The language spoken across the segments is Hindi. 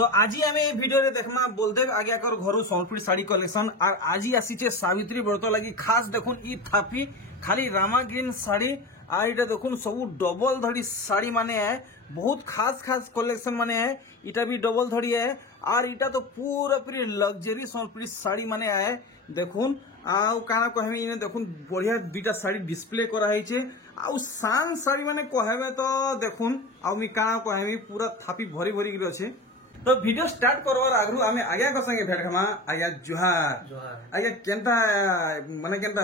तो आज आम ये भिडियो देखमा बोलदेव आगे घर सम्बलपुरी साड़ी कलेक्शन और आज आसीचे सावित्री व्रत लगी खास देखुन ई थापी खाली रामा ग्रीन साड़ी आ इटा देखुन सब डबल धड़ी साड़ी माने है बहुत खास खास कलेक्शन माने है इटा भी डबल धड़ी है और इटा तो पूरा पूरी लग्जरी सम्बलपुरी साड़ी माने है देखुन आउ काना कहबे इने देखुन बढ़िया दुटा साड़ी डिस्प्ले करा है आउ सान साड़ी माने कहबे तो देखुन आउ मी काना कहबे पूरा थापी भरी भरी गिर अछि। तो वीडियो स्टार्ट करवार आगु आमे आज्ञा को संगे भेट खमा आज्ञा जुहार जुहार आज्ञा केनता माने केनता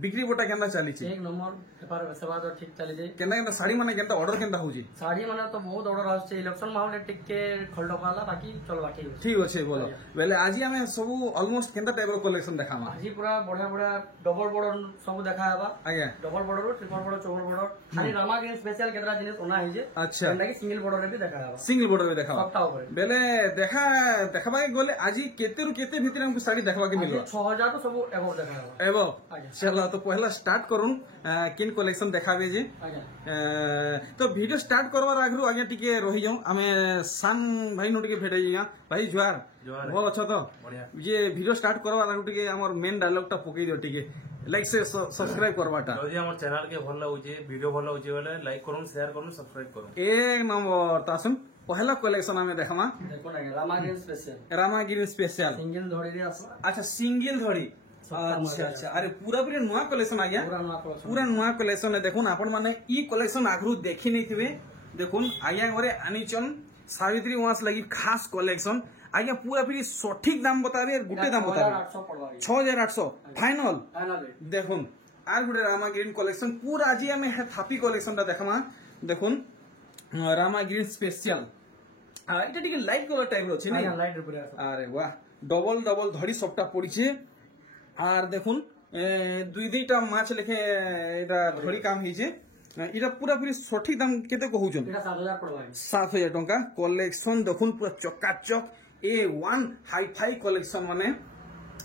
बिक्री बोटा केनता चली छी एक नंबर व्यापार सेवा तो ठीक चली जे केनता केनता साड़ी माने केनता ऑर्डर केनता होजी साड़ी माने तो बहुत ऑर्डर आछे इलेक्शन माहौल टिके खलडो वाला बाकी चलवा ठीक अछि बोलो बेले आज आमे सब ऑलमोस्ट केनता टाइप रो कलेक्शन देखामा आज पूरा बढ़िया बढ़िया डबल बॉर्डर सब देखा आबा आज्ञा डबल बॉर्डर ट्रिपल बॉर्डर चौबल बॉर्डर खाली रामा के स्पेशल केतरा जिनिस ओना है जे अच्छा एंड की सिंगल बॉर्डर रे भी देखा आबा सिंगल बॉर्डर रे देखा सबटा ऊपर बेले देखा देखबा के गले आज केते रु केते भीतर हमको साड़ी देखबा के मिलो 6000 तो सब एबो देखा एबो चलो तो पहला स्टार्ट करूं किन कलेक्शन देखाबे जे तो वीडियो स्टार्ट करवार आगु आगे टिके रही जाऊं हमें सान भाई नो टिके भेटै जिया भाई जुहार भल अच्छा तो बढ़िया ये वीडियो स्टार्ट करवार आगु टिके हमर मेन डायलॉग टा पकई दियो टिके लाइक से सब्सक्राइब करवाटा जदी हमर चैनल के भल होजे वीडियो भल होजे बोले लाइक करूं शेयर करूं सब्सक्राइब करूं एक नंबर तासुन पहला कलेक्शन हमें देखमा देखो ना Ramagiri special Ramagiri special single धड़ी रे अच्छा सिंगल धड़ी अच्छा अच्छा अरे पूरा पूरा नुआ कलेक्शन आ गया पूरा नुआ कलेक्शन है देखुन आपण माने ई कलेक्शन आगरू देखि नै थिबे देखुन आया घरे आनिचन सावित्री वास लगी खास कलेक्शन आज्ञा पूरा फिर सठिक दाम बताबे गुटे दाम बताबे 6800 फाइनल देखुन आर गुटे रामा ग्रीन कलेक्शन पूरा आज हमें थापी कलेक्शन ता देखमा देखुन रामा ग्रीन स्पेशल इटा टिके लाइट कलर टाइप रो छै नै लाइट रे अरे वाह डबल डबल धड़ी सबटा पड़ी छे आर देखुन दुई दुईटा माछ लेखे एटा धड़ी काम हिजे इटा पूरा पूरी सठिक दाम केते कहउछन एटा 7000 पड़वा 7000 टका कलेक्शन देखुन पूरा चकाचक A1 हाई फाई कलेक्शन माने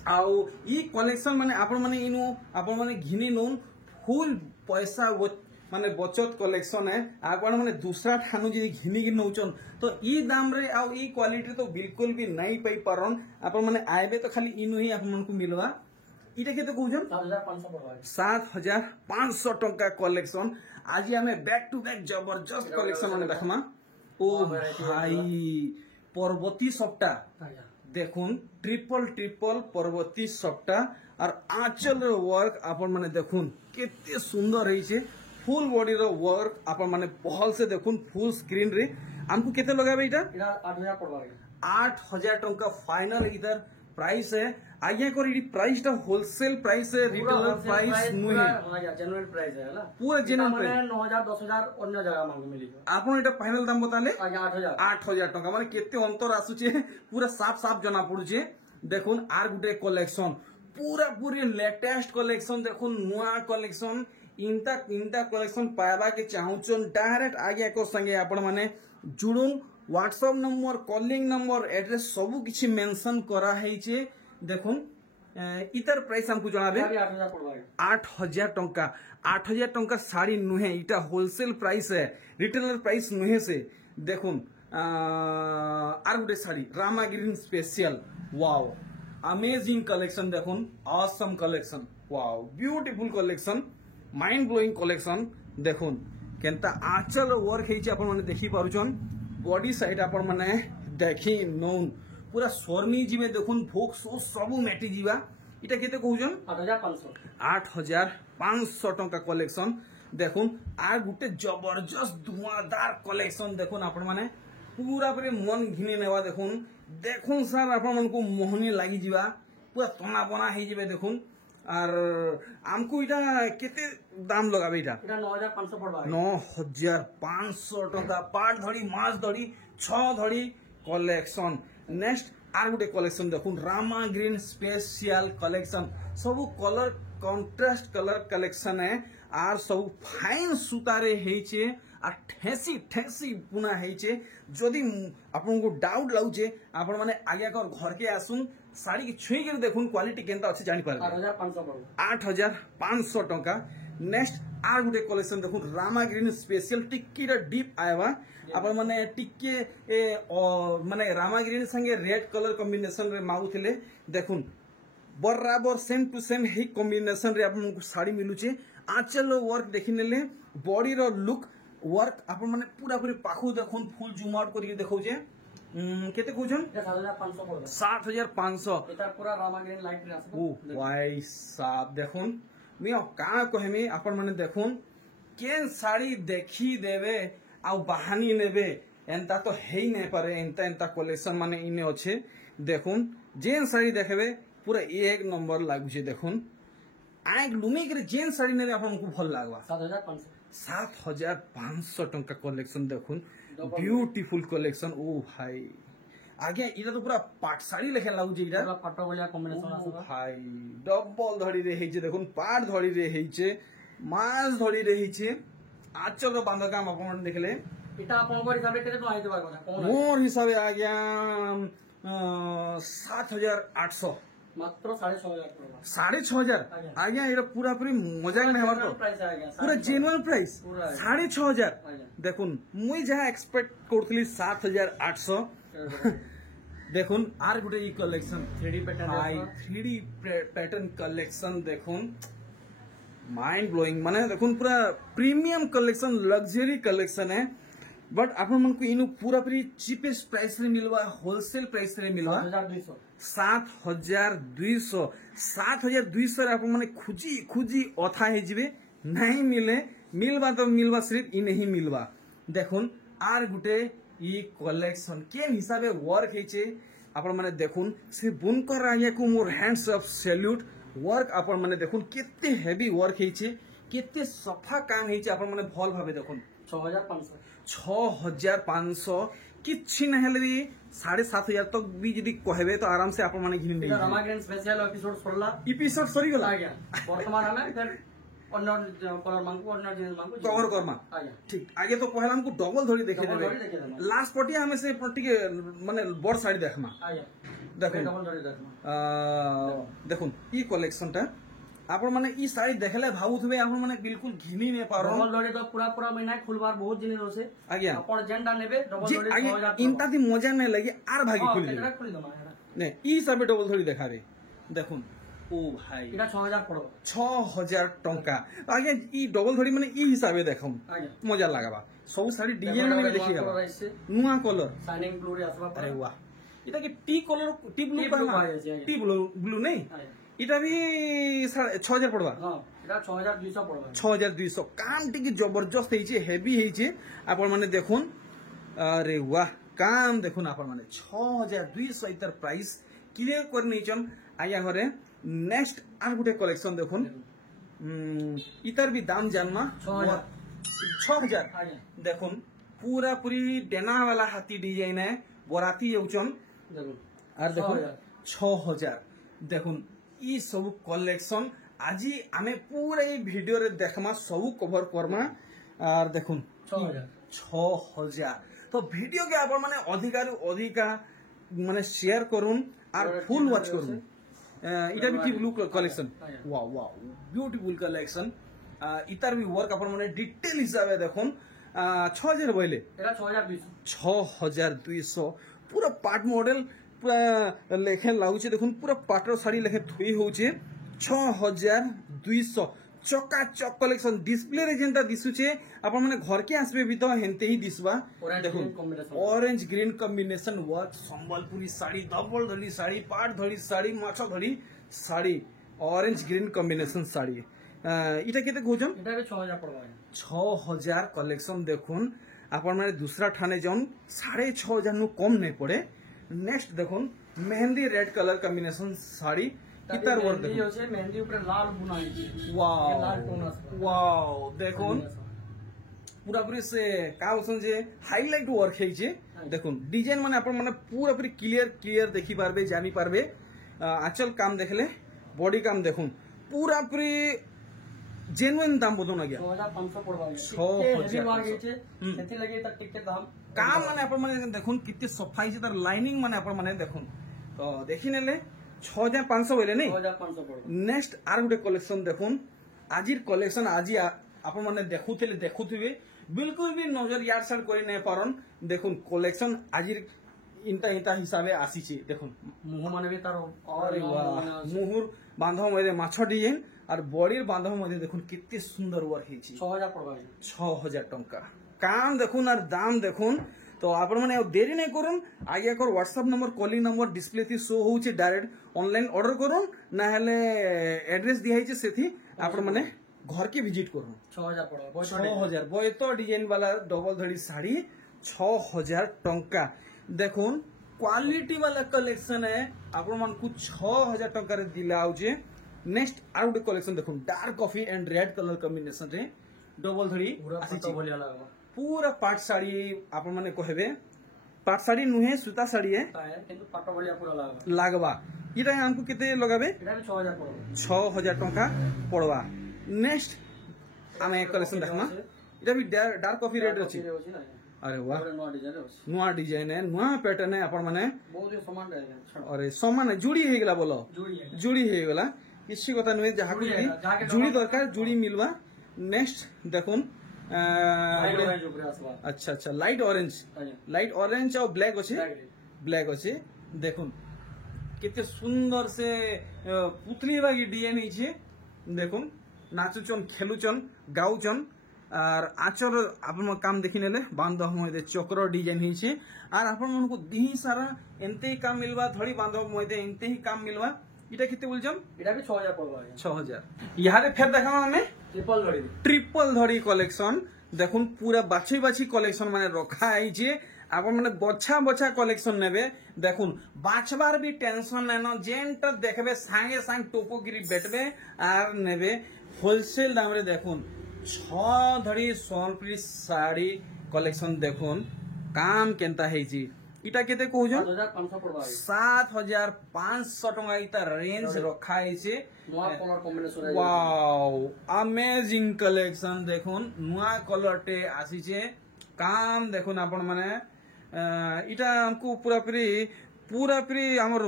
आउ ई कलेक्शन माने आपण माने इनु आपण माने घिनी नोन फुल पैसा माने बचत कलेक्शन है आपण माने दूसरा ठानु जे घिनी घिन नउचन तो ई दाम रे आ ई क्वालिटी तो बिल्कुल भी नहीं पाई पारन आपण माने आइबे तो खाली इनु ही आपण मन को मिलवा इटा केते कहउछन 7500 पड़वा 7500 टका कलेक्शन आज हमें बैक टू बैक जबरदस्त कलेक्शन माने देखमा ओ भाई पर्वती सप्ता देखुन ट्रिपल ट्रिपल पर्वती सप्ता और आंचल वर्क आपण माने देखुन केते सुंदर रही छे फुल बॉडी रो वर्क आपण माने पहल से देखुन फुल स्क्रीन रे हमको केते लगाबे इटा 8000 पड़वा 8000 टका फाइनल इधर प्राइस है आज्ञा कर प्राइस टा होलसेल प्राइस है रिटेलर प्राइस नुहे जेन्युइन प्राइस है हला पूरा जेन्युइन प्राइस 9000 10000 अन्य जगह मांग मिली आपण एटा फाइनल दाम बताले 8000 टका माने केते अंतर आसुचे पूरा साफ साफ जना पडुचे देखुन आर गुटे कलेक्शन पूरा पूरी लेटेस्ट कलेक्शन देखुन नुआ कलेक्शन इंता इंता कलेक्शन पाइबा के चाहूचन डायरेक्ट आगे को संगे आपण माने जुड़ुन WhatsApp number calling number address सब किछि मेंशन करा हैचे देखुन इतर प्राइस हमको जणाबे 8000 टंका 8000 टंका साड़ी नुहे इटा होलसेल प्राइस है रिटेलर प्राइस नुहे से देखुन आर गुटे साड़ी रामा green special wow amazing collection देखुन awesome collection wow beautiful collection mind blowing collection देखुन केनता आंचल वर्क हेछि आपण माने देखि पारुछन बॉडी साइड आपण माने देखि नोन पूरा स्वर्णी जीवे देखुन भोक सो सब मेटी जीवा इटा केते कहउजन 8500 टंका कलेक्शन देखुन आ गुटे जबरदस्त धुआंधार कलेक्शन देखुन आपण माने पूरा पूरे मन घिने नेवा देखुन देखुन सर आपण मन को मोहनी लागी जीवा पूरा तना बना हे जीवे देखुन और हमको इटा केते दाम लगाबे इटा 9500 पड़वा 9500 टका पाट धड़ी माछ धड़ी 6 धड़ी कलेक्शन नेक्स्ट आर गुटे कलेक्शन देखुन रामा ग्रीन स्पेशल कलेक्शन सब कलर कंट्रास्ट कलर कलेक्शन है आर सब फाइन सुतारे हेचे आ ठेसी ठेसी पुना हेचे जदि आपन को डाउट लाउचे आपन माने आगे कर घर के आसुन साड़ी की छुई के देखुन क्वालिटी केनता अछि जानि पारे 8500 8500 टका नेक्स्ट आर गुटे कलेक्शन देखो रामा ग्रीन स्पेशल टिक्की डीप आएगा आपण माने टिक्के माने रामा ग्रीन संगे रेड कलर कॉम्बिनेशन रे मागुथिले देखुन बराबर सेम टू सेम ही कॉम्बिनेशन रे आपन साड़ी मिलुचे आंचल वर्क देखिनेले बॉडी रो लुक वर्क आपण माने पूरा पूरी पाखु देखुन फुल जूम आउट करके देखौजे केते कहउछन 7500 एटा पूरा रामा ग्रीन लाइट रे आसबो ओ भाई साहब देखुन मियो का कहमी आपण माने देखुन केन साड़ी देखी देवे आ बहानी नेबे एंता तो हेई नै पारे एंता एंता कलेक्शन माने इने अच्छे देखुन जेन साड़ी देखबे पूरा एक नंबर लागुचे देखुन आंख लुमी के जेन साड़ी नेबे आपन को भल लागबा 7500 टंका कलेक्शन देखुन ब्यूटीफुल कलेक्शन ओ भाई आगे इटा तो पूरा पाट साड़ी लेखे लागुचे इटा पूरा पाटो वाला कॉम्बिनेशन आसबो भाई डबल धड़ी रे हेचे देखुन पाट धड़ी रे हेचे मास धड़ी रे हेचे आचल रो बांध काम अपन देखले इटा अपन को हिसाब रे केते तो आइ देबा কথা कोन मोर हिसाब आ गया 7800 मात्र 6500 पड़वा 6500 आज्ञा ये पूरा पूरी मजाक नहीं हमार तो प्राइस आ गया पूरा जेन्युइन प्राइस 6500 देखुन मुई जहां एक्सपेक्ट करथली 7800 देखुन आर गुटे ई collection 3D pattern 3D pattern collection देखुन माइंड ब्लोइंग माने देखुन पूरा प्रीमियम कलेक्शन लग्जरी कलेक्शन है बट आप मन को इनु पूरा पूरी चीपेस्ट प्राइस रे मिलवा होलसेल प्राइस रे मिलवा 7200 7200 रे आप माने खुजी खुजी अथा हे जिवे नहीं मिले मिलवा तो मिलवा सिर्फ इ नहीं मिलवा देखुन आर गुटे ई कलेक्शन के हिसाबे वर्क हेचे आपण माने देखुन से बुनकर आया को मोर हैंड्स ऑफ सैल्यूट वर्क आपण माने देखुन केते हेवी वर्क हेचे केते सफा काम हेचे आपण माने भल भाबे देखुन 6500 किछि नहले भी 7500 तक भी यदि कहबे तो आराम से आपण माने घिन नहीं रामा ग्रीन स्पेशल एपिसोड सरी गला आज्ञा वर्तमान हमें फिर अन्य कलर मांगू अन्य जिनिस मांगू कवर करमा ठीक आगे तो पहला हमको डबल धड़ी देखे देबे लास्ट पटिया हमें से पटिके माने बड़ साड़ी देखमा देखो डबल धड़ी देखमा देखुन ई कलेक्शन टा आपण माने ई साड़ी देखले भाबुथबे आपण माने बिल्कुल घिनी ने पारो डबल धड़ी तो पूरा पूरा महीना खुलबार बहुत जिनिस होसे आज्ञा आपण जेंडा नेबे डबल धड़ी 6000 इनता दी मजा नै लगे आर भागी खुली केतरा खुली दमा ने ई सबे डबल धड़ी देखा रे देखुन ओ भाई इटा 6000 पड़ो 6000 टंका आगे ई डबल धड़ी माने ई हिसाबे देखम मजा लगाबा सब साड़ी डिजाइन में देखि गला नुआ कलर शाइनिंग ब्लू रे आसबा अरे वाह इटा की T colour tea blue blue नहीं इटा भी 6000 पड़वा हां इटा 6200 पड़वा 6200 काम टिकी जबरदस्त हेचे हेवी हेचे आपण माने देखुन अरे वाह काम देखुन आपण माने 6200 इतर प्राइस क्लियर कर नैचन आया घरे नेक्स्ट आर गुटे कलेक्शन देखुन इतर भी दाम जानमा 6000 देखुन पूरा पूरी डेना वाला हाथी डिजाइन है बोराती होचन देखुन आर देखुन 6000 देखुन ई सब कलेक्शन आजी आमे पूरा ई वीडियो रे देखमा सब कवर करमा आर देखुन 6000 तो वीडियो के आपण माने अधिकारी अधिका माने शेयर करूं आर फुल वॉच करूं इटा भी ब्लू कलेक्शन वाह वाह ब्यूटीफुल कलेक्शन इतर भी वर्क आपण माने डिटेल हिसाब देखुन 6000 बोले एरा 6200 पूरा पार्ट मॉडल पूरा लेखे लागुचे देखुन पूरा पाटर साड़ी लेखे थुई होचे 6200 चका चक कलेक्शन डिस्प्ले रे जेंता दिसुचे आपण माने घर के आसबे भी तो हेनते ही दिसबा देखुन orange green combination work Sambalpuri sari double धड़ी साड़ी पाट धड़ी साड़ी माछा धड़ी sari orange green combination sari इटा केते गोजन इटा भी 6000 पड़वा 6000 कलेक्शन देखुन आपण माने दूसरा ठाने जाउन 6500 नु कम नहीं पड़े नेक्स्ट देखुन mehndi red colour combination sari इतर वर्क देखो ये मेहंदी ऊपर लाल बुनाई वाओ लाल टोन वाओ देखुन पूरा पूरी से का होसन जे हाईलाइट वर्क है जे देखुन डिजाइन माने आपण माने पूरा पूरी क्लियर देखि पारबे जानि पारबे आंचल काम देखले बॉडी काम देखुन पूरा पूरी जेन्युइन दाम बोलो ना गया 6500 पड़वा 6000 मार्ग छे सेति लगे त टिकट दाम काम माने आपण माने देखुन कितने सफाई से तार लाइनिंग माने आपण माने देखुन तो देखि नेले 6500 बोले नहीं 6500 पड़वा नेक्स्ट आर गुटे कलेक्शन देखुन आजिर कलेक्शन आजी आपण माने देखुथिबे बिल्कुल भी नजर यार सार करि नै पारन देखुन कलेक्शन आजिर इंता हिसाबे आसीछि देखुन मुह माने भी तार अरे वाह मुहुर बांधव मध्ये माछ डिजाइन और बॉडीर बांधव मध्ये देखुन कितने सुंदर वर्क हिछि 6000 पड़बा 6000 टंका काम देखुन और दाम देखुन तो आपण माने देरी नहीं करूँ आगे कर WhatsApp number calling number display थी शो होउछि डायरेक्ट ऑनलाइन ऑर्डर करूँ ना हेले एड्रेस दिया हिछि सेथि आपण माने घर के विजिट करूँ 6000 पड़बा 6000 बोयतो डिजाइन वाला डबल धड़ी साड़ी 6000 टंका देखुन क्वालिटी वाला कलेक्शन है आपण मान को 6000 टंका रे दिला आउजे नेक्स्ट आर गुटे कलेक्शन देखुन dark coffee and red colour combination रे डबल धड़ी आसीछि पूरा पाट साड़ी आपण माने कहबे पाट साड़ी नुहे सूता साड़ी है किंतु पाट बलिया पूरा लागबा इटा हमको किते लगाबे इटा 6000 पड़बा 6000 टंका पड़वा नेक्स्ट आमे कलेक्शन देखमा इटा भी डार्क कॉफी रेड अछि अरे वाह नुआ डिजाइन है नुआ पैटर्न है आपण माने बहुत ही समान है अरे समान जुड़ी हे गेला बोलो जुड़ी हे गेला किसी कथा नुहे जहा को जुड़ी दरकार जुड़ी मिलवा नेक्स्ट देखुन अच्छा अच्छा लाइट ऑरेंज और ब्लैक अच्छे देखुन कितने सुंदर से पुतली बागी डिजाइन है देखुन नाचुचन खेलुचन गाउचन और आचर आपन काम देखि नेले बांधव मध्ये चक्र डिजाइन हिचे और आपन मन को दी सारा एंते ही काम मिलवा थोड़ी बांधव मध्ये एंते ही काम मिलवा इटा किते बोलजम इटा भी 6000 पड़बा 6000 यहारे फेर देखा हमें ट्रिपल धड़ी कलेक्शन देखुन पूरा बाछी कलेक्शन माने रखा है आप माने बछा बछा कलेक्शन नेबे देखुन बाछबार भी टेंशन नैन जेंट देखबे सांगे सांग टोपोगिरी बेटबे आर नेबे होलसेल दाम रे देखुन 6 धड़ी सोनपुरी साड़ी कलेक्शन देखुन काम केनता हेजी इटा केते कहउजन 7500 पड़बा 7500 टका इता रेंज रखा है नुआ colour combination wow amazing collection देखुन नुआ कलर टे आसी छे काम देखुन आपण माने इटा हमको पूरा पूरी हमर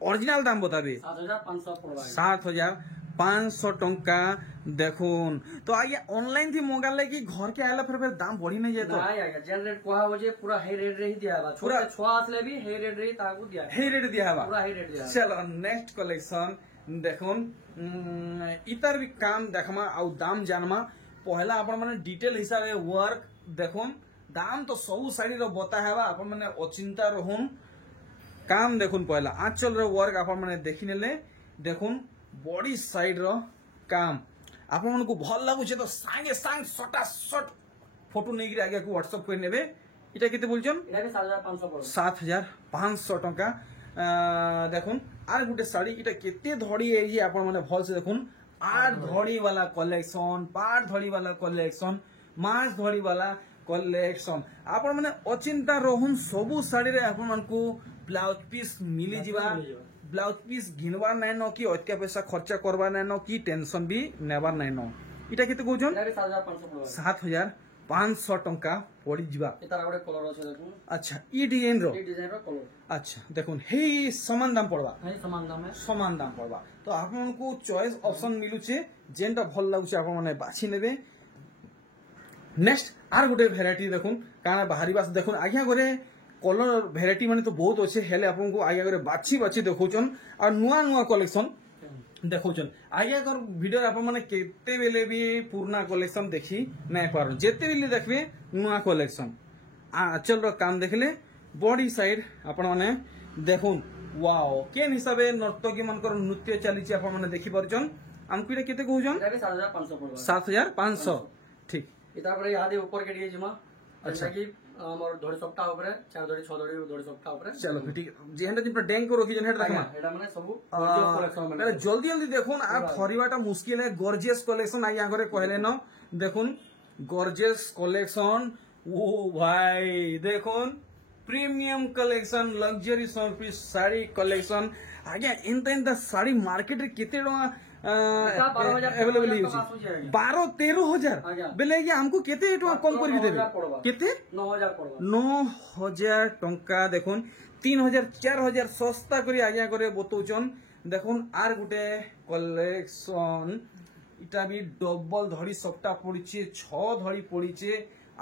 ओरिजिनल दाम बताबे 7500 पड़बा 7500 टंका देखुन तो आगे ऑनलाइन थी मंगाले कि घर के आला फिर दाम बढ़ी नहीं जाए तो नहीं आगे जेन रेट कोहा हो जे पूरा हाई रेट रे ही दियाबा पूरा छुआ असले भी हाई रेट रे ताकू दिया हाई रेट दियाबा पूरा हाई रेट दिया चलो नेक्स्ट कलेक्शन देखुन इतर भी काम देखमा और दाम जानमा पहला अपन माने डिटेल हिसाब से वर्क देखुन दाम तो सब साड़ी रो बता हेबा अपन माने अचिंता रहून काम देखुन पहला आंचल रो वर्क अपन माने देखि नेले देखुन बॉडी साइड रो काम आप मन को भल लागु तो सांगे सांग सटा सट फोटो नहीं आगे को व्हाट्सएप कर नेबे इटा केते बोलछन इटा भी 7500 पड़ो 7500 टका देखुन आर गुटे साड़ी इटा केते धड़ी है ये आप माने भल से देखुन 8 धड़ी वाला कलेक्शन 5 धड़ी वाला कलेक्शन 5 धड़ी वाला कलेक्शन आप माने अचिंता रहून सबु साड़ी रे आप मन को ब्लाउज पीस मिली जीवा ब्लाउज पीस घिनबार नाइन न कि अत्या पैसा खर्चा करबार नाइन न कि टेंशन भी नेबार नाइन न इटा केते कहउछन 7500 टंका पड़ी जीवा एतार गोटे कलर अछि देखु अच्छा ई डिजाइन रो कलर अच्छा देखुन हे समान दाम पड़वा हे समान दाम पड़वा तो आप मन को चॉइस ऑप्शन मिलुचे जेंटा भल लागुचे आप माने बाछि नेबे नेक्स्ट आर गोटे वैरायटी देखुन काना बाहरी बास देखुन आज्ञा करे कलर वैरायटी माने तो बहुत अच्छे हेले आपन को आगे करे बाछी बाछी देखौचन और नुआ कलेक्शन देखौचन आगे कर वीडियो आप माने केते बेले भी पुराना कलेक्शन देखी नै पारो जेते बेले देखबे नुआ कलेक्शन चल रो काम देखले बॉडी साइड आपण माने देखुन वाओ केन हिसाबे नर्तकी मानकर नृत्य चलीची आपण माने देखि परचन हमको इटा केते कहउचन 7500 पड़बा 7500 ठीक इता पर याद ऊपर के दिए जिमा अच्छा कि हमर धोड़ी सप्ताह ऊपर 4 धोड़ी 6 धोड़ी सप्ताह ऊपर चलो ठीक जेहन दिन पर डैंग को रोकी जन हेड देखमा एडा माने सब गॉर्जियस कलेक्शन माने जल्दी देखुन आ थरीवाटा मुश्किल है गॉर्जियस कलेक्शन आइ आगरे कहले न देखुन गॉर्जियस कलेक्शन ओ भाई देखुन premium collection luxury Sonpuri sari collection आगे इंता साड़ी मार्केट रे केते अवेलेबल 12-13,000 बेले हमको केते टका कम कर देबे केते 9,000 टंका देखुन 3,000-4,000 सस्ता करी आज्ञा करे बतौचन देखुन आर गुटे कलेक्शन इटा भी डबल धड़ी सबटा पड़ीचे 6 धड़ी पड़ीचे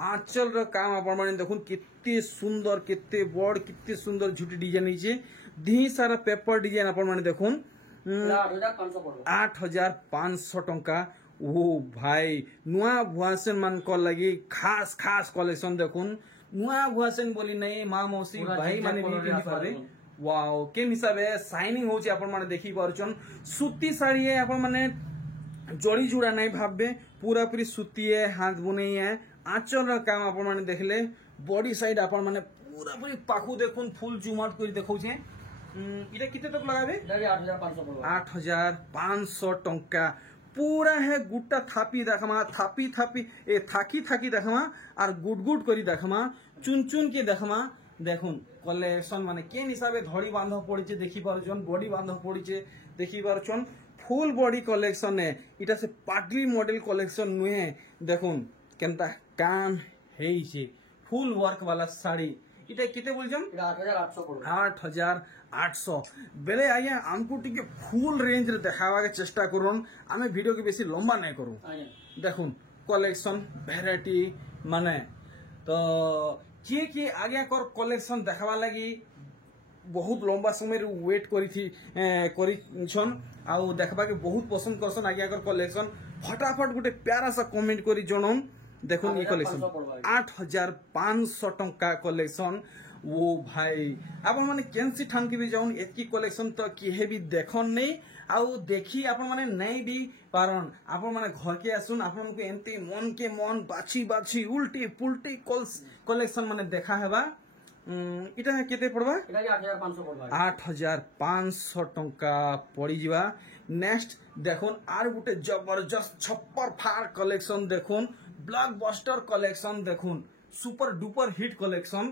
आंचल रो काम आपण माने देखुन कितने सुंदर कितने बड़ कितने सुंदर झुटी डिजाइन होइचे धी सारा पेपर डिजाइन आपण माने देखुन 8500 टंका ओ भाई नुआ भुआसेन मान को लगी खास खास कलेक्शन देखुन नुआ भुआसेन बोली नहीं मां मौसी भाई माने भी पिंधि पारे वाओ के हिसाबे शाइनिंग होचे आपण माने देखि पारुचन सूती साड़ी है आपण माने जोड़ी जुड़ा नहीं भाबे पूरा पूरी सूती है हाथ बुने है आंचल रो काम आपण माने देखले बॉडी साइड आपण माने पूरा पूरी पाखु देखुन फुल जुमाट करी देखौछे इटा किते तक लगाबे 8500 टंका पूरा है गुट्टा थापी देखमा थापी थापी ए थाकी थाकी देखमा और गुड गुड करी देखमा चुन चुन के देखमा देखुन कलेक्शन माने के हिसाबे धड़ी बांध पड़ीचे देखि पारुचन बॉडी बांध पड़ीचे देखि पारुचन फुल बॉडी कलेक्शन है इटा से पाटली मॉडल कलेक्शन नुहे देखुन केनता काम हेइचे फुल वर्क वाला साड़ी इटा किते बोलजम 8800 बेले आया हमको टिके फुल रेंज रे देखावा के चेष्टा करूं आमे वीडियो के बेसी लंबा नहीं करूं देखुन कलेक्शन वैरायटी माने तो के आगे कर कलेक्शन देखावा लगी बहुत लंबा समय वेट करी छन आउ देखबा के बहुत पसंद करसन आगे कर कलेक्शन फटाफट गोटे प्यारा सा कमेंट करी जनम देखुन ये कलेक्शन 8500 टंका कलेक्शन वो भाई आपण माने केनसी ठान के भी जाउन एतकी कलेक्शन तो किहे भी देखन नहीं आउ देखी आपण माने नहीं भी पारन आपण माने घर के आसुन आपण को एमती मन के मन बाछी बाछी उल्टी पुल्टी कलेक्शन माने देखा हेबा इटा केते पड़बा इटा 8500 पड़बा 8500 टंका पड़ी जीवा नेक्स्ट देखुन आर गुटे जबरदस्त छप्पर फार कलेक्शन देखुन ब्लॉकबस्टर कलेक्शन देखुन super duper hit collection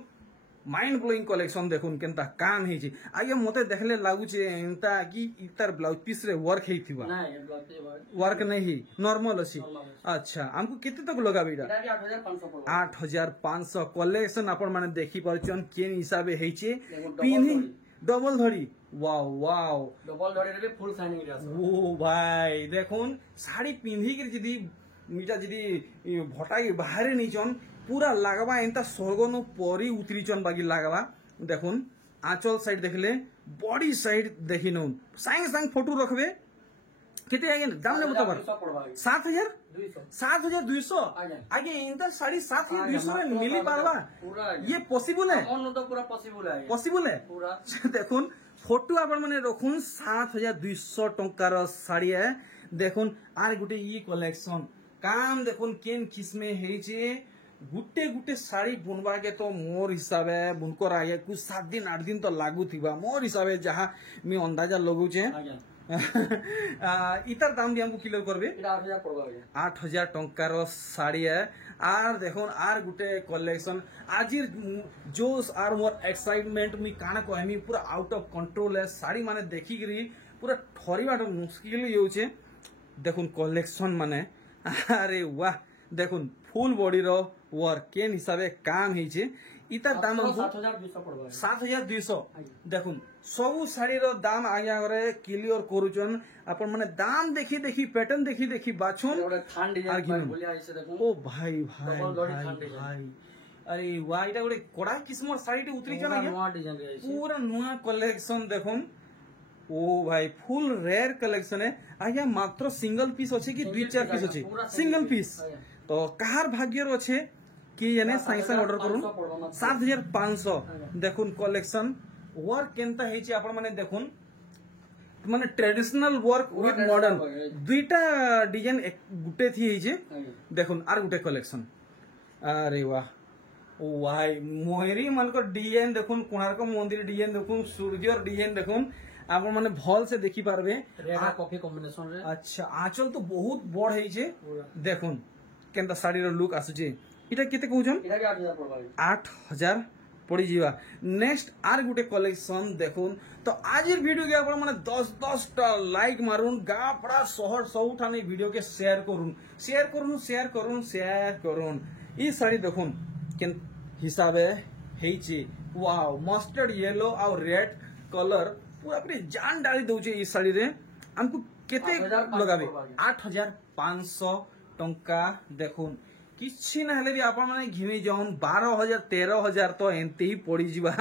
mind blowing collection देखुन केनता काम हेछि आगे मते देखले लागु छे एंता कि इतर ब्लाउज पीस रे वर्क हेथिबा नहीं ब्लाउज पीस वर्क नहीं नॉर्मल अछि अच्छा हमको किते तक लगाबी इटा 8500 कलेक्शन आपण माने देखि परछन केन हिसाबे हेछि पिन्ही डबल धड़ी वाओ वाओ डबल धड़ी रे फुल शाइनिंग रे ओ भाई देखुन साड़ी पिन्ही के जदी मीटा जदी भटाई बाहरे निचन पूरा लागबा एंता स्वर्गनु परी उतरीचन बागी लागबा देखुन आंचल साइड देखले बॉडी साइड देखिनु सांग सांग फोटो रखबे किते आगे दाम ने बताबर 7200 आगे एंता साड़ी 7200 रे मिली पारबा ये पॉसिबल है मन तो पूरा पॉसिबल है पूरा देखुन फोटो आपण माने रखुन 7200 टंकार साड़ी है देखुन आर गुटे ई कलेक्शन काम देखुन केन किस्मे हेचे गुटे गुटे साड़ी बुनवा के तो मोर हिसाब है बुनकर आगे कुछ 7 दिन 8 दिन तो लागू थीबा मोर हिसाब है जहाँ मैं अंदाजा लगू छे इतर दाम भी हमको क्लियर करबे 8000 टंकार साड़ी है आर देखो आर गुटे कलेक्शन आजिर जोश आर मोर एक्साइटमेंट मी काना कहमी पूरा आउट ऑफ कंट्रोल है साड़ी माने देखी करी पूरा ठरीबा मुश्किल होउछे देखुन कलेक्शन माने अरे वाह देखुन फुल बॉडी रो वर्क केन हिसाबे काम हेचे इता दाम 7200 देखुन सबु साड़ी रो दाम आगे करे क्लियर करूचन अपन माने दाम देखी देखी पैटर्न देखी देखी बाछन ओ भाई भाई भाई अरे वाह इटा गोटे कोड़ा किस्म साड़ी उतरी पूरा नुआ कलेक्शन देखुन ओ भाई फुल रेयर कलेक्शन है आज्ञा मात्र सिंगल पीस अच्छे कि 2-4 पीस अच्छे सिंगल पीस तो कहार भाग्यर अच्छे कि यानी साइंस साइंस ऑर्डर करूं 7500 देखुन कलेक्शन वर्क केनता हेची आपण माने देखुन माने ट्रेडिशनल वर्क विथ मॉडर्न दुईटा डिजाइन एक गुटे थी हेचे देखुन आर गुटे कलेक्शन अरे वाह ओ भाई मोहरी मानकर डिजाइन देखुन कोणार्क मंदिर डिजाइन देखुन सूर्यर डिजाइन देखुन आप माने भल से देखि पारबे रेड कॉफी कॉम्बिनेशन रे अच्छा आंचल तो बहुत बड़ है जे देखुन केनता साड़ी रो लुक आसुचे इटा केते कहउछन इटा के 8000 पड़बा 8000 पड़ी जीवा नेक्स्ट आर गुटे कलेक्शन देखुन तो आज वीडियो के आपण माने 10 टा लाइक मारुन गापड़ा शहर सबठाने वीडियो के शेयर करुन ई साड़ी देखुन केन हिसाबे हेची वाओ मस्टर्ड येलो और रेड कलर पूरा पूरी जान डाली दउचे ई साड़ी रे हमको केते लगाबे 8500 टंका देखुन किछि ना हेले भी आपण माने घिनी जाउन 12000 13000 तो एंते ही पड़ी जिबा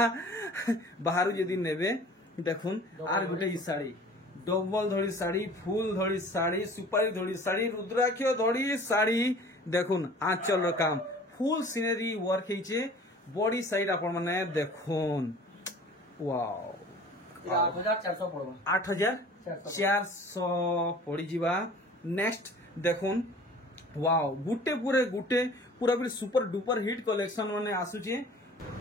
बाहर जदी नेबे देखुन आर गुटे ई साड़ी डबल धड़ी साड़ी फुल धड़ी साड़ी सुपारी धड़ी साड़ी रुद्राक्ष धड़ी साड़ी देखुन आंचल रो काम फुल सीनरी वर्क हेचे बॉडी साइड आपण माने देखुन वाओ 8400 पड़बा 8400 पड़ी जिबा नेक्स्ट देखुन वाओ गुटे पूरा भी सुपर डुपर हिट कलेक्शन माने आसुचे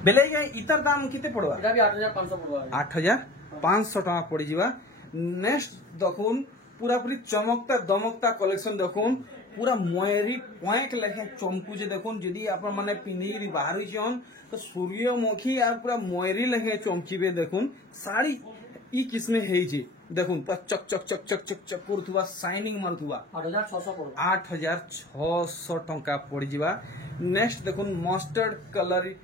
बेले इतर दाम किते पड़वा एटा भी 8500 पड़बा 8500 टका पड़ी जिबा नेक्स्ट देखुन पूरा पूरी चमकता दमकता कलेक्शन देखुन पूरा मयरी पॉइंट लेखे चमकू जे देखुन जदी आपण माने पिंदी बाहर जन तो सूर्यमुखी और पूरा मयरी लेखे चमकीबे देखुन साड़ी ई किसने हेई जे देखुन पूरा चक चक चक चक चक चक करथुवा शाइनिंग मारथुवा 8600 पड़बा 8600 टंका पड़ी जिबा नेक्स्ट देखुन मस्टर्ड कलर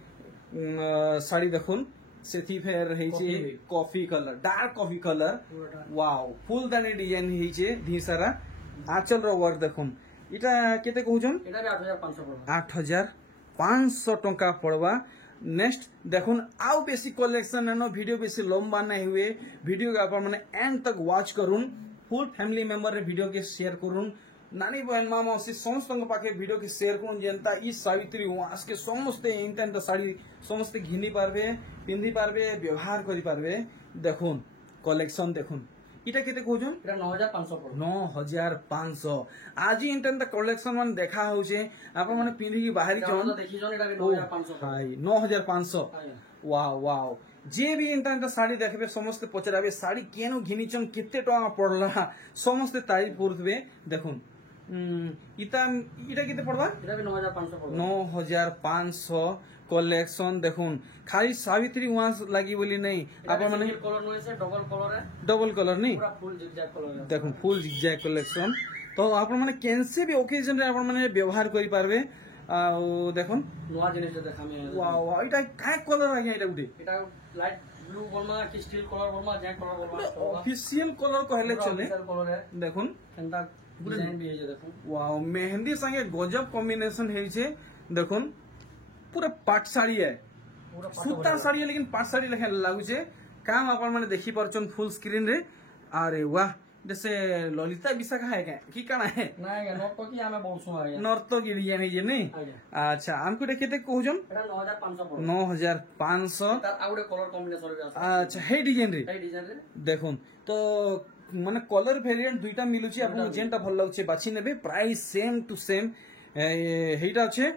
साड़ी देखुन सेथि फेर हेचे coffee colour dark coffee colour wow फुलदानी डिजाइन हेचे धी सारा आंचल रो वर्क देखुन इटा केते कहउजन एटा भी 8500 पड़बा 8500 टंका पड़वा नेक्स्ट देखुन आउ बेसी कलेक्शन एनो वीडियो बेसी लंबा नहीं हुए वीडियो के अपन माने एंड तक वॉच करूं फुल फैमिली मेंबर रे वीडियो के शेयर करूं नानी बहन मामा से समस्त पाखे वीडियो के शेयर करूं जनता ई सावित्री वास के समस्त इंटेंट साड़ी समस्त घिनी पारबे पिंदी पारबे व्यवहार करि पारबे देखुन कलेक्शन देखुन इटा केते कहउजन एटा 9500 पड़बा 9500 आज इंटेंट कलेक्शन मन देखा होचे आपण माने पिंदी की बाहरी जन तो देखि जन एटा भी 9500 हाय 9500 वाओ वाओ जे भी इंटेंट साड़ी देखबे समस्त पचराबे साड़ी केनो घिनीचन केते टका पड़ला समस्त तारीफ करथबे देखुन इता केते पड़बा एटा भी 9500 पड़बा 9500 कलेक्शन देखुन खाली सावित्री वास लागी बोली नहीं आपण माने कलर नय से डबल कलर नहीं पूरा फुल जिगजैग कलर देखुन फुल जिगजैग कलेक्शन तो आपण माने कैसे भी ओकेजन रे आपण माने व्यवहार करि पारबे आ देखुन नवा जिनिस देखामे वाओ वाओ इटा काय कलर आगे इटा गुटे एटा लाइट ब्लू बर्मा की स्टील कलर बर्मा जे कलर बर्मा ऑफिशियल कलर कहले चले कलर है देखुन एंता डिजाइन भी है जे देखुन वाओ मेहंदी संगे गजब कॉम्बिनेशन है छे देखुन पूरा पाट साड़ी है सूता साड़ी है लेकिन पाट साड़ी लेखे लागू छे काम अपन माने देखि परचन फुल स्क्रीन रे अरे वाह जैसे ललिता विशाखा है क्या की काना है नहीं नर्तकी आमे बहुत सुना है नर्तकी डिजाइन है जे नहीं अच्छा हमको देखते कहउजन एटा 9500 पड़ो 9500 तार आउडे कलर कॉम्बिनेशन रे अच्छा हे डिजाइन रे देखुन तो माने कलर वेरिएंट दुईटा मिलुची आपन जेंटा भल लागुचे बाछि नेबे प्राइस सेम टू सेम हेटा छे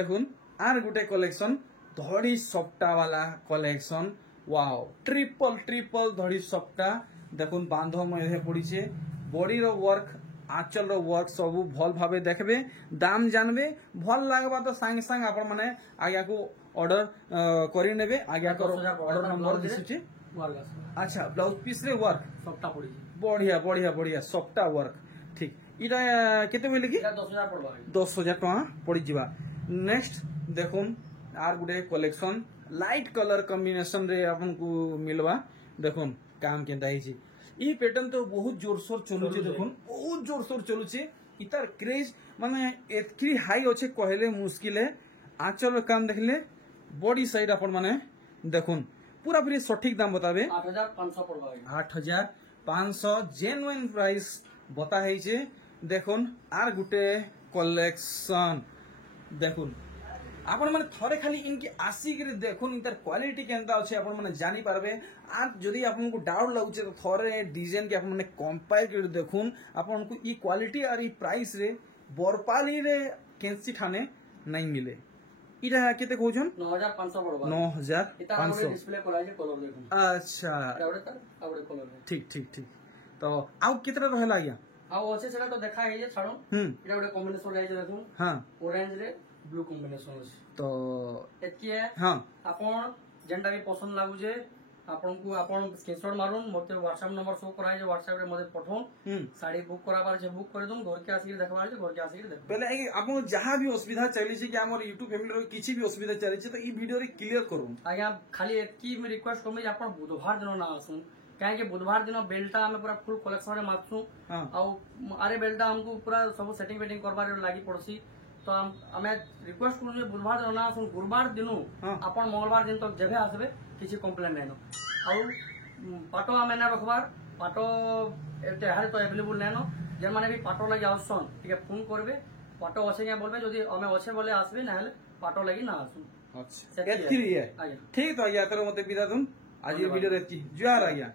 देखुन आर गुटे कलेक्शन धड़ी सप्ता वाला कलेक्शन वाओ ट्रिपल धड़ी सप्ता देखुन बांध मधे पड़ी बॉडी रो वर्क आंचल रो वर्क सब भल भावे देखबे दाम जानबे भल लागबा तो संग संग आपण माने आज्ञा को ऑर्डर करि नेबे आज्ञा करो ऑर्डर नंबर दिसुची अच्छा ब्लाउज पीस रे वर्क सप्ता पड़ी बढ़िया बढ़िया बढ़िया सप्ता वर्क ठीक इटा केते बोले कि 10000 पड़बा 10000 टका पड़ी जिबा नेक्स्ट देखुन आर गुटे कलेक्शन लाइट कलर कॉम्बिनेशन रे आपन को मिलवा देखुन काम केनता हिची ई पैटर्न तो बहुत जोर शोर चलुचे देखुन बहुत जोर शोर चलुचे इतार क्रेज माने एतकी हाई अच्छे कहले मुश्किल है आंचल काम देखले बॉडी साइड अपन माने देखुन पूरा पूरी सटीक दाम बताबे 8500 पड़बा 8500 जेन्युइन प्राइस बता है देखुन आर गुटे कलेक्शन देखुन आपण माने थरे खाली इनके आसिक देखुन इनर क्वालिटी केनता अच्छे आपण माने जानी पारबे आ जदी आपन को डाउट लागुचे तो थरे डिजाइन के आपण माने कंपेयर कर देखुन आपन को ई क्वालिटी और ई प्राइस रे बरपाली रे केंसी ठाने नहीं मिले इरा केते कहउजन 9500 पड़बा 9500 डिस्प्ले कोलाजे कलर देखुन अच्छा आवड़े कलर ठीक ठीक ठीक तो आउ कितना रहला गया आउ अच्छे सेटा तो देखा है जे छाड़ो इरा ओडे कॉम्बिनेशन रहे जे देखुन हां ऑरेंज रे ब्लू कॉम्बिनेशन तो एतकी है हां आपण जेंटा भी पसंद लागु जे आपन को आपन स्क्रीनशॉट मारुन मते व्हाट्सएप नंबर शो कराय जे व्हाट्सएप रे मते पठोन साड़ी बुक कराबार जे बुक कर दूं घर के आसी देखबार जे घर के आसी देख पहले आपन जहां भी असुविधा चली छै कि हमर YouTube फैमिली रो किछि भी असुविधा चली छै तो ई वीडियो रे क्लियर करू आज्ञा खाली एतकी में रिक्वेस्ट करमे जे आपन बुधवार दिन ना आसुन कहीं बुधवार दिन बेल्टा आम पूरा फुल कलेक्शन मागसु आरे बेल्टा हमको पूरा सब सेटिंग वेटिंग करबार लागि पड़सी तो आम रिक्वेस्ट करूँ बुधवार दिन ना आसुन गुरुवार दिन अपन मंगलवार दिन तक जेबे आसबे किसी कंप्लेन नहीं नो पाटो आम ना रखबार पाटो एहारे तो अवेलेबल नहीं नो जेन माने भी पाटो लगी आसन ठीक फोन करबे पाटो अच्छे क्या बोलबे जदि हमें अच्छे बोले आसबे ना पाटो लगी ना आसुन। अच्छा ठीक तो आज्ञा तर मते बिदा दुन आज ये वीडियो रे जुआर आज्ञा।